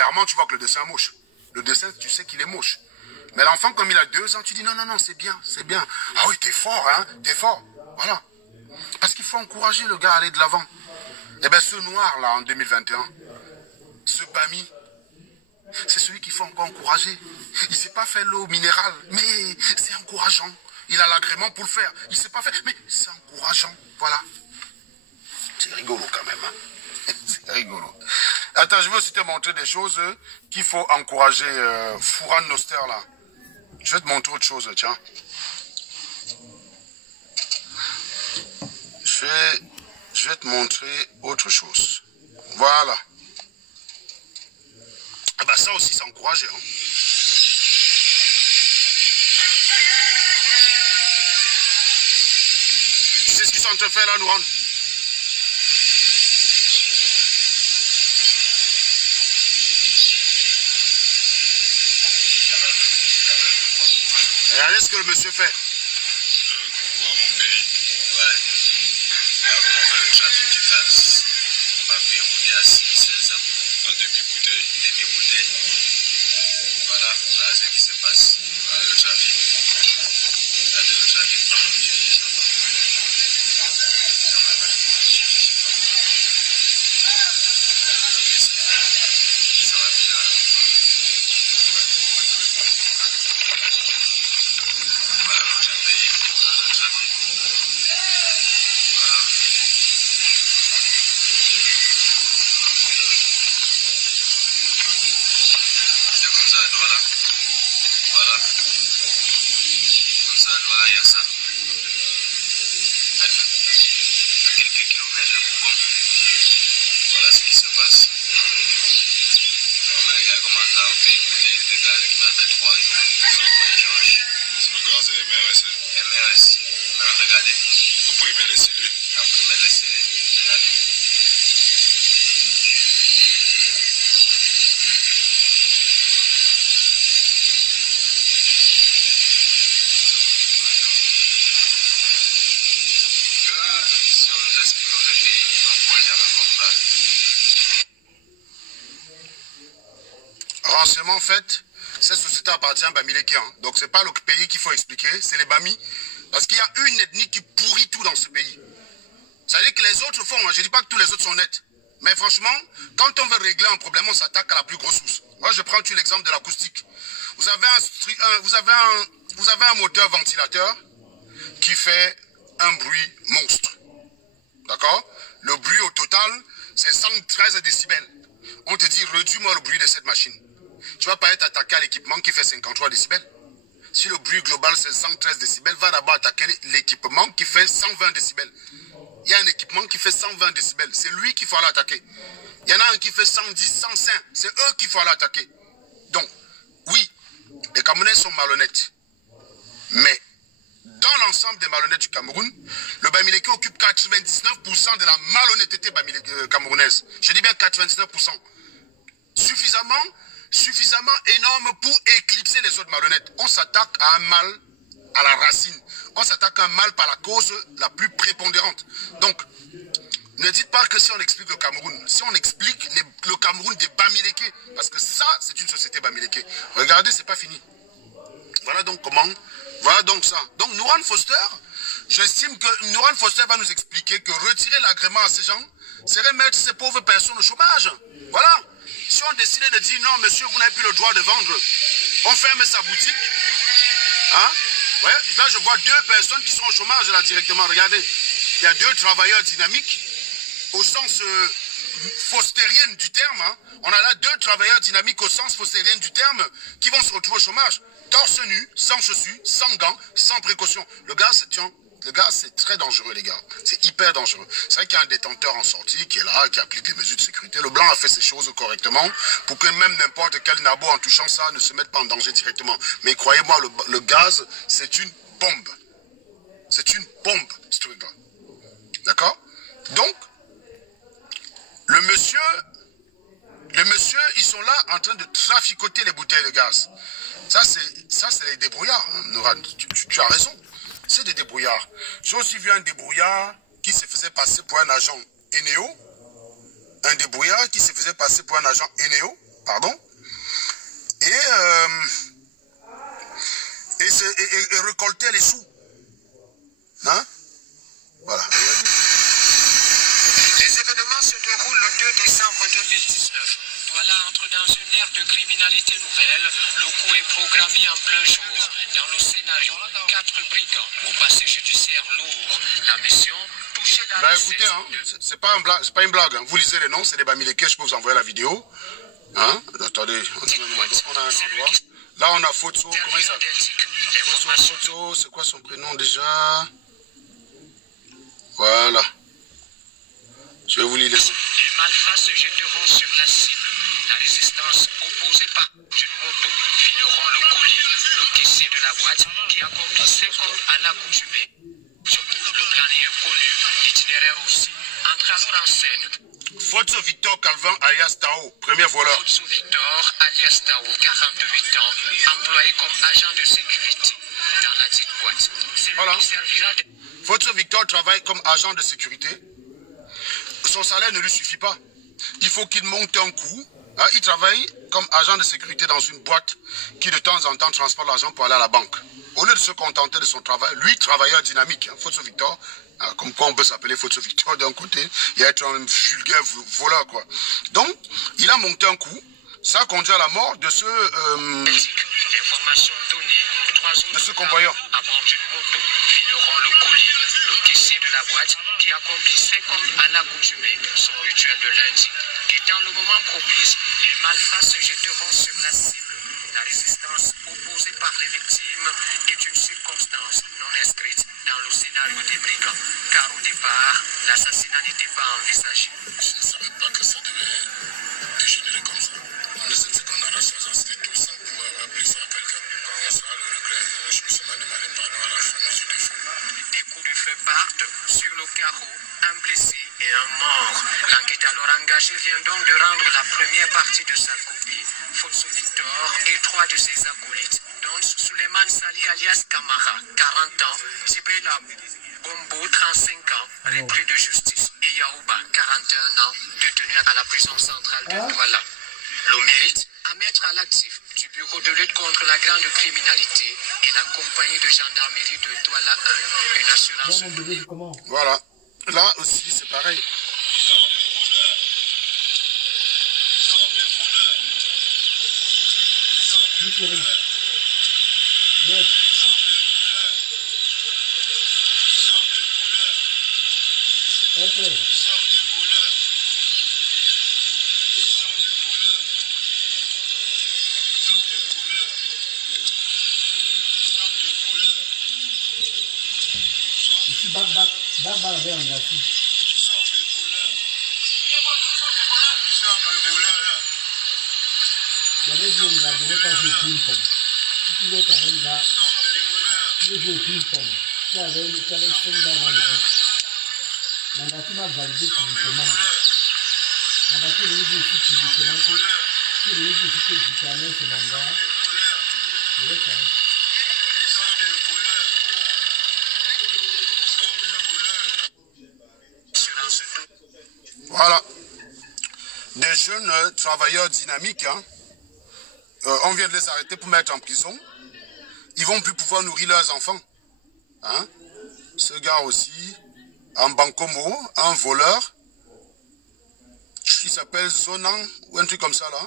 clairement, tu vois que le dessin est moche. Le dessin, tu sais qu'il est moche. Mais l'enfant, comme il a 2 ans, tu dis non, non, non, c'est bien, c'est bien. Ah oui, t'es fort, hein, t'es fort. Voilà. Parce qu'il faut encourager le gars à aller de l'avant. Eh bien, ce noir-là, en 2021, ce Bami, c'est celui qu'il faut encore encourager. Il ne s'est pas fait l'eau minérale, mais c'est encourageant. Il a l'agrément pour le faire. Il ne s'est pas fait, mais c'est encourageant. Voilà. C'est rigolo quand même. Hein. C'est rigolo. Attends, je veux aussi te montrer des choses qu'il faut encourager. Fouran Noster, là. Je vais te montrer autre chose, tiens. Je vais te montrer autre chose. Voilà. Ah bah ça aussi, c'est encouragé. Hein. Tu sais ce qu'ils sont en train de faire là, Nouran? Regardez ce que le monsieur fait. Moi, mon pays. Ouais. Là, comment faire le trafic du gaz? On va payer une bouteille à 500. En demi-bouteille. Demi-bouteille. Voilà. Voilà ce qui se passe. Voilà le trafic. Regardez le trafic. Prends le budget. Ça va bien. Voilà notre pays. Voilà le trafic. Voilà. C'est comme ça à Douala. Voilà. Comme ça à Douala, il y a ça. À quelques kilomètres de Bougon. Voilà ce qui se passe. On regarde comment ça a fait une bouteille de gaz qui va faire 3 jours. C'est le gaz est MRS. MRS. Mais regardez. Après, il met les scellés. Après, il met les scellés. Regardez. Si on nous explique notre pays, on ne pourrait jamais comprendre. Renseignement fait, cette société appartient à Bamileke. Hein. Donc c'est pas le pays qu'il faut expliquer, c'est les Bami. Parce qu'il y a une ethnie qui pourrit tout dans ce pays. Ça veut dire que les autres font, hein. Je ne dis pas que tous les autres sont nets. Mais franchement, quand on veut régler un problème, on s'attaque à la plus grosse source. Moi je prends l'exemple de l'acoustique. Vous avez un moteur ventilateur qui fait un bruit monstre. D'accord? Le bruit au total, c'est 113 décibels. On te dit, réduis-moi le bruit de cette machine. Tu ne vas pas être attaqué à l'équipement qui fait 53 décibels. Si le bruit global c'est 113 décibels, va d'abord attaquer l'équipement qui fait 120 décibels. Il y a un équipement qui fait 120 décibels. C'est lui qu'il faut aller attaquer. Il y en a un qui fait 110, 105. C'est eux qu'il faut aller attaquer. Donc, oui, les Camerounais sont malhonnêtes. Mais, dans l'ensemble des malhonnêtes du Cameroun, le Bamileke occupe 99% de la malhonnêteté camerounaise. Je dis bien 99%. Suffisamment énorme pour éclipser les autres malhonnêtes. On s'attaque à un mal à la racine. On s'attaque à un mal par la cause la plus prépondérante. Donc, ne dites pas que si on explique le Cameroun, si on explique le Cameroun des Bamileke, parce que ça, c'est une société Bamileke. Regardez, c'est pas fini. Voilà donc comment, voilà donc ça. Donc, Nouran Foster, j'estime que Nouran Foster va nous expliquer que retirer l'agrément à ces gens serait mettre ces pauvres personnes au chômage. Voilà. Si on décidait de dire non, monsieur, vous n'avez plus le droit de vendre, on ferme sa boutique. Hein? Ouais, là, je vois 2 personnes qui sont au chômage là directement. Regardez, il y a 2 travailleurs dynamiques au sens faustérien du terme. Hein? On a là 2 travailleurs dynamiques au sens faustérien du terme qui vont se retrouver au chômage. Torse nu, sans chaussures, sans gants, sans précaution. Le gars, c'est très dangereux, les gars. C'est hyper dangereux. C'est vrai qu'il y a un détenteur en sortie qui est là, qui applique les mesures de sécurité. Le blanc a fait ces choses correctement pour que même n'importe quel nabo en touchant ça ne se mette pas en danger directement. Mais croyez-moi, le gaz, c'est une bombe. C'est une bombe, ce truc-là. D'accord? Donc, le monsieur, ils sont là en train de traficoter les bouteilles de gaz. Ça, c'est les débrouillards, hein, Nouran. Tu as raison. C'est des débrouillards. J'ai aussi vu un débrouillard qui se faisait passer pour un agent Eneo. Un débrouillard qui se faisait passer pour un agent Eneo. pardon, et récolter les sous. Hein? Voilà. Les événements se déroulent le 2 décembre 2019. Douala entre dans une ère de criminalité nouvelle. Le coup est programmé en plein jour. Dans le scénario, 4 brigands au passé judiciaire lourd. La mission, toucher la écoutez, hein, c'est pas une blague. Hein. Vous lisez les noms, c'est les Bamileke, je peux vous envoyer la vidéo. Hein? Attendez, on a un endroit. Là, on a Photo. Comment il s'appelle? Photo, c'est quoi son prénom déjà? Voilà. Je vais vous lire les noms. Les malfrats se jetteront sur la cible. La résistance opposée par une moto fileront le colis, le caissier de la boîte qui accomplissait comme à l'accoutumée. Le planning est connu, l'itinéraire aussi, entre alors en scène. Photo Victor Calvin alias Tao, premier voleur. Photo Victor alias Tao, 48 ans, employé comme agent de sécurité dans la dite boîte. C'est voilà. lui qui servira de... Photo Victor travaille comme agent de sécurité. Son salaire ne lui suffit pas. Il faut qu'il monte un coup. Hein, il travaille comme agent de sécurité dans une boîte qui de temps en temps transporte l'argent pour aller à la banque. Au lieu de se contenter de son travail, lui, travailleur dynamique, hein, Photo Victor, hein, comme quoi on peut s'appeler Photo Victor d'un côté, il y a être un vulgaire voleur, quoi. Donc, il a monté un coup. Ça conduit à la mort de ce... L'information donnée, 3 autres de ce convoyeur. à bord d'une moto fileront le colis, le caissier de la boîte qui accomplissait comme à l'accoutumée son rituel de lundi. Et dans le moment propice, les malfrats se jetteront sur la cible. La résistance opposée par les victimes est une circonstance non inscrite dans le scénario des brigands. Car au départ, l'assassinat n'était pas envisagé. Je ne savais pas que ça devait dégénérer comme ça. Le seul qu'on arrache les anciens tout sans pouvoir appeler ça à quelqu'un. Quand ça, le regret, je me suis même demandé pardon à la famille du défunt. Des coups de feu partent sur le carreau, un blessé et un mort. L'enquête alors engagée vient donc de rendre la première partie de sa copie. Photo Victor et 3 de ses acolytes, dont Suleiman Sali alias Kamara, 40 ans, Jibril Bombo, 35 ans, repris de justice, et Yaouba, 41 ans, détenu à la prison centrale de Douala. Le mérite à mettre à l'actif du bureau de lutte contre la grande criminalité et la compagnie de gendarmerie de Douala 1, une assurance. Voilà. Là aussi, c'est pareil. J'avais dit, on va pas jouer ping-pong. Si tu veux quand même, tu veux jouer ping-pong. Tu avais 5 dans le groupe. Mandati m'a validé publiquement. Mandati lui dit aussi publiquement que tu lui dis que tu connais ce mandat. Je vais faire. Voilà. Des jeunes travailleurs dynamiques, hein. On vient de les arrêter pour mettre en prison. Ils vont plus pouvoir nourrir leurs enfants. Hein? Ce gars aussi, en Bankomo, un voleur, qui s'appelle Zonan, ou un truc comme ça là.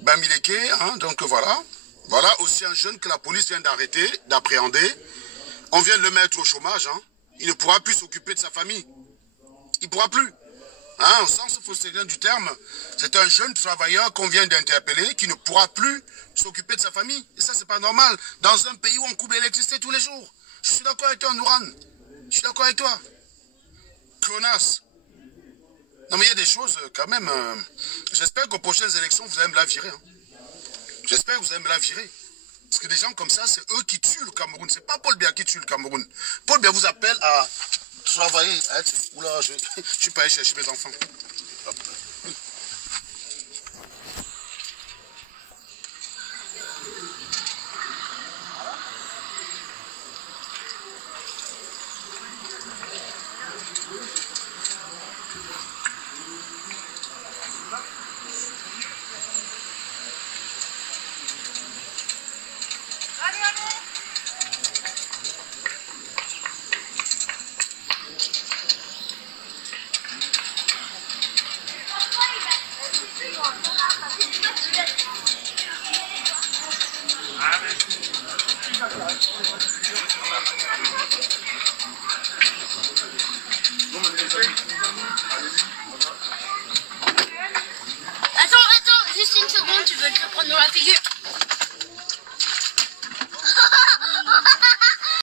Bamileke, hein? Donc voilà. Voilà aussi un jeune que la police vient d'arrêter, d'appréhender. On vient de le mettre au chômage. Hein? Il ne pourra plus s'occuper de sa famille. Il ne pourra plus. Hein, au sens faussaire du terme, c'est un jeune travailleur qu'on vient d'interpeller qui ne pourra plus s'occuper de sa famille. Et ça, c'est pas normal. Dans un pays où on coupe l'électricité tous les jours. Je suis d'accord avec toi, Nouran. Je suis d'accord avec toi. Connasse. Non, mais il y a des choses quand même. J'espère qu'aux prochaines élections, vous allez me la virer. Hein. J'espère que vous allez me la virer. Parce que des gens comme ça, c'est eux qui tuent le Cameroun. C'est pas Paul Biya qui tue le Cameroun. Paul Biya vous appelle à travailler. Oula, je suis pas allé chercher mes enfants. Hop.